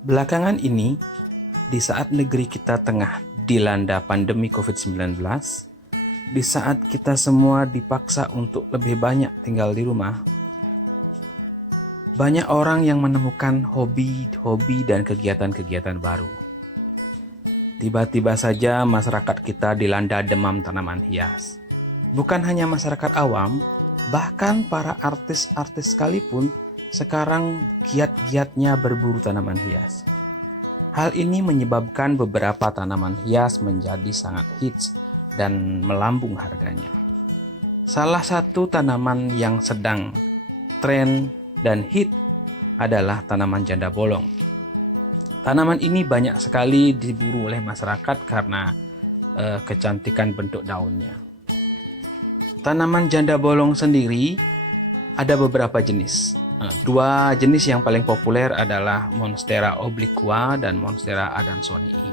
Belakangan ini, di saat negeri kita tengah dilanda pandemi COVID-19, di saat kita semua dipaksa untuk lebih banyak tinggal di rumah, banyak orang yang menemukan hobi-hobi dan kegiatan-kegiatan baru. Tiba-tiba saja masyarakat kita dilanda demam tanaman hias. Bukan hanya masyarakat awam, bahkan para artis-artis sekalipun sekarang giat-giatnya berburu tanaman hias. Hal ini menyebabkan beberapa tanaman hias menjadi sangat hits dan melambung harganya. Salah satu tanaman yang sedang tren dan hit adalah tanaman janda bolong. Tanaman ini banyak sekali diburu oleh masyarakat karena kecantikan bentuk daunnya. Tanaman janda bolong sendiri ada beberapa jenis. Dua jenis yang paling populer adalah Monstera obliqua dan Monstera adansonii.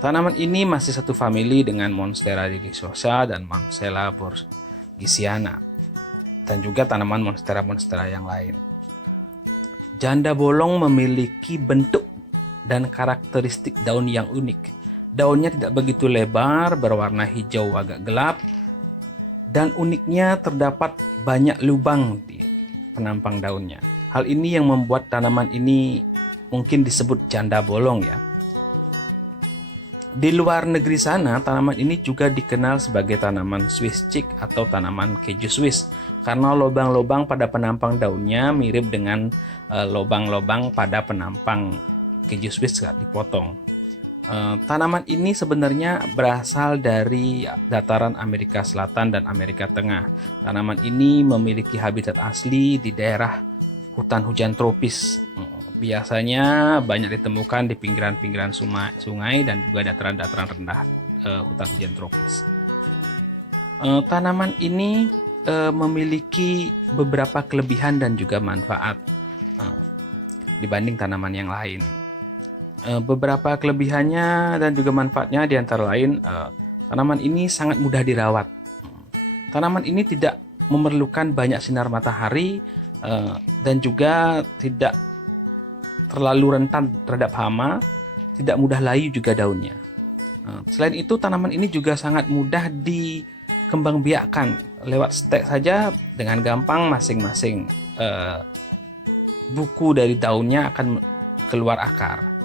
Tanaman ini masih satu famili dengan Monstera deliciosa dan Monstera borgesiana, dan juga tanaman monstera-monstera yang lain. Janda bolong memiliki bentuk dan karakteristik daun yang unik. Daunnya tidak begitu lebar, berwarna hijau agak gelap, dan uniknya terdapat banyak lubang di penampang daunnya. Hal ini yang membuat tanaman ini mungkin disebut janda bolong ya. Di luar negeri sana, tanaman ini juga dikenal sebagai tanaman Swiss chick atau tanaman keju Swiss karena lubang-lubang pada penampang daunnya mirip dengan lubang-lubang pada penampang keju Swiss saat dipotong. Tanaman ini sebenarnya berasal dari dataran Amerika Selatan dan Amerika Tengah. Tanaman ini memiliki habitat asli di daerah hutan hujan tropis. Biasanya banyak ditemukan di pinggiran-pinggiran sungai dan juga dataran-dataran rendah hutan hujan tropis. Tanaman ini memiliki beberapa kelebihan dan juga manfaat dibanding tanaman yang lain. Beberapa kelebihannya dan juga manfaatnya di antara lain, tanaman ini sangat mudah dirawat. Tanaman ini tidak memerlukan banyak sinar matahari dan juga tidak terlalu rentan terhadap hama, tidak mudah layu juga daunnya. Selain itu, tanaman ini juga sangat mudah dikembangbiakkan. Lewat stek saja dengan gampang masing-masing buku dari daunnya akan keluar akar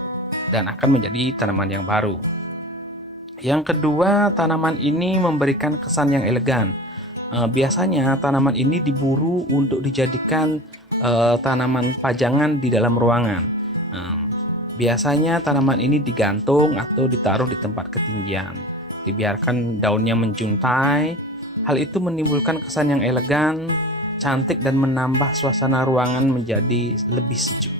dan akan menjadi tanaman yang baru. Yang kedua, tanaman ini memberikan kesan yang elegan. Biasanya tanaman ini diburu untuk dijadikan tanaman pajangan di dalam ruangan. Biasanya tanaman ini digantung atau ditaruh di tempat ketinggian. Dibiarkan daunnya menjuntai. Hal itu menimbulkan kesan yang elegan, cantik, dan menambah suasana ruangan menjadi lebih sejuk.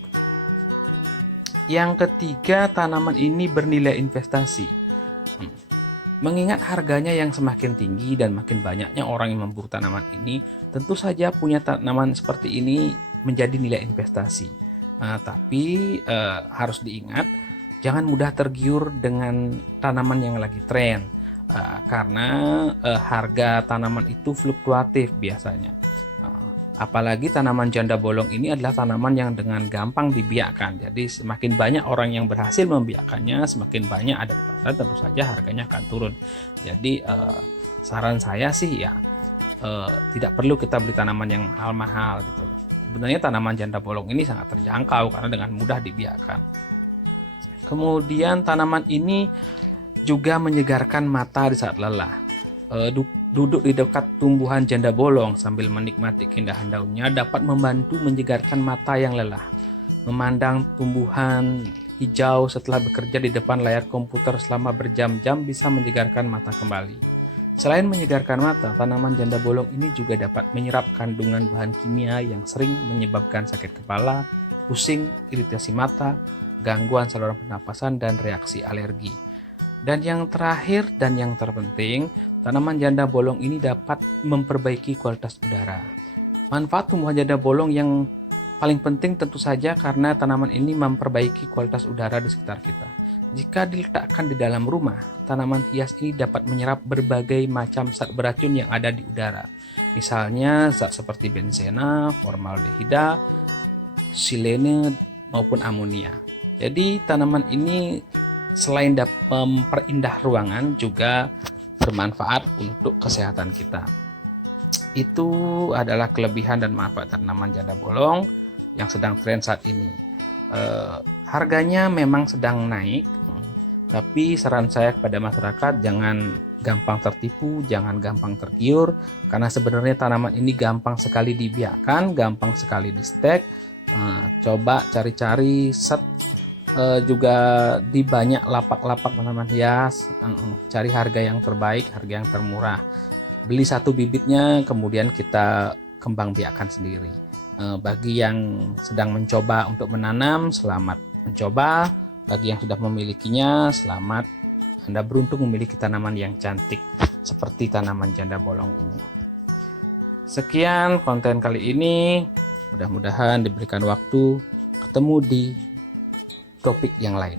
Yang ketiga, tanaman ini bernilai investasi. Mengingat harganya yang semakin tinggi dan makin banyaknya orang yang memburu tanaman ini, tentu saja punya tanaman seperti ini menjadi nilai investasi. Tapi harus diingat, jangan mudah tergiur dengan tanaman yang lagi tren, karena harga tanaman itu fluktuatif biasanya. Apalagi tanaman janda bolong ini adalah tanaman yang dengan gampang dibiakkan. Jadi semakin banyak orang yang berhasil membiakkannya, semakin banyak ada di pasar, tentu saja harganya akan turun. Jadi saran saya sih ya, tidak perlu kita beli tanaman yang mahal gitu loh. Sebenarnya tanaman janda bolong ini sangat terjangkau karena dengan mudah dibiakkan. Kemudian tanaman ini juga menyegarkan mata di saat lelah. Duduk di dekat tumbuhan janda bolong sambil menikmati keindahan daunnya dapat membantu menyegarkan mata yang lelah. Memandang tumbuhan hijau setelah bekerja di depan layar komputer selama berjam-jam bisa menyegarkan mata kembali. Selain menyegarkan mata, tanaman janda bolong ini juga dapat menyerap kandungan bahan kimia yang sering menyebabkan sakit kepala, pusing, iritasi mata, gangguan saluran pernapasan, dan reaksi alergi. Dan yang terakhir dan yang terpenting, tanaman janda bolong ini dapat memperbaiki kualitas udara. Manfaat tumbuhan janda bolong yang paling penting tentu saja karena tanaman ini memperbaiki kualitas udara di sekitar kita. Jika diletakkan di dalam rumah, tanaman hias ini dapat menyerap berbagai macam zat beracun yang ada di udara. Misalnya zat seperti benzena, formaldehida, silene, maupun amonia. Jadi tanaman ini selain dapat memperindah ruangan juga bermanfaat untuk kesehatan kita. Itu adalah kelebihan dan manfaat tanaman janda bolong yang sedang tren saat ini. Harganya memang sedang naik, tapi saran saya kepada masyarakat jangan gampang tertipu, jangan gampang tergiur, karena sebenarnya tanaman ini gampang sekali dibiarkan, gampang sekali di stek. Coba cari-cari set juga di banyak lapak-lapak tanaman hias, cari harga yang terbaik, harga yang termurah. Beli satu bibitnya, kemudian kita kembang biakkan sendiri. Bagi yang sedang mencoba untuk menanam, selamat mencoba. Bagi yang sudah memilikinya, selamat. Anda beruntung memiliki tanaman yang cantik seperti tanaman janda bolong ini. Sekian konten kali ini. Mudah-mudahan diberikan waktu ketemu di topik yang lain.